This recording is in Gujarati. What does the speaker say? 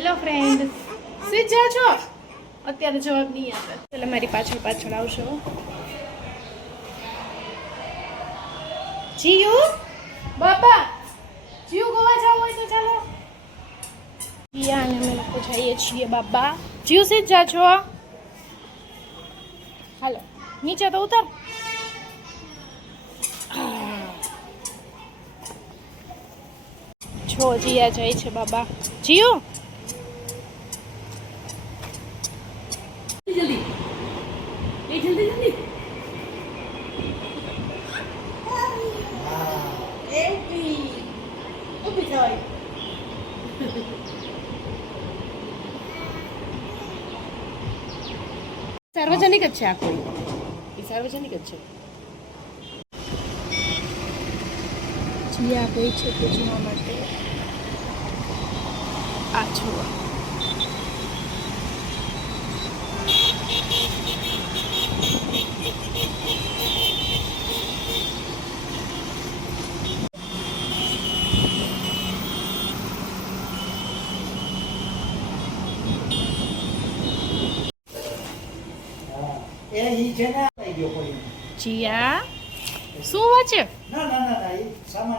હેલો ફ્રેન્ડ, સુઈ જા છો? અત્યારે જવાબ નહીં આપે. એટલે મારી પાછળ પાછળ આવશો. જીયુ બાબા, જીયુ ગોવા જવું હોય તો ચાલો. જીયા અને અમે લોકો જઈએ છીએ બાબા. જીયુ સીધ જા છો? હાલો નીચે તો ઉતર. છો જીયા જાય છે બાબા. જીયુ જલ્દી જલ્દી જલ્દી. સાર્વજનિક જ છે આ કોઈ. એ સાર્વજનિક જ છે. જીયા ગઈ છે પૂજવા માટે. આ જોવા જીયા શું વાંચે? ના ના ના ના એ સામાન